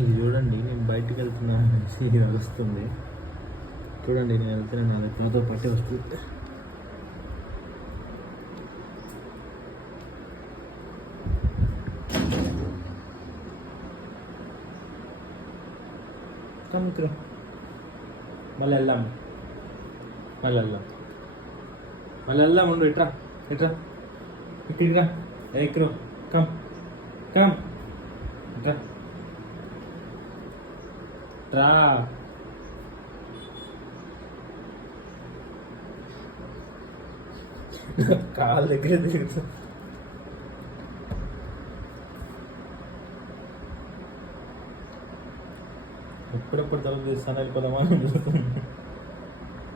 ఇది చూడండి, నేను బయటికి వెళ్తున్నాను అనేసి ఇది వస్తుంది. చూడండి, నేను వెళ్తున్నాను, నాతో పట్టే వస్తుంది. మిత్రం మళ్ళీ వెళ్దాము, మళ్ళీ వెళ్దాం ఉండు. ఇట్రా ఇక్కడిగా ఎక్కరు కమ్ ఇట్రా రా. కాళ్ళ దగ్గర తిరుగుతా. ఎప్పుడెప్పుడు తలుపు తీస్తాను వెళ్ళిపోదామని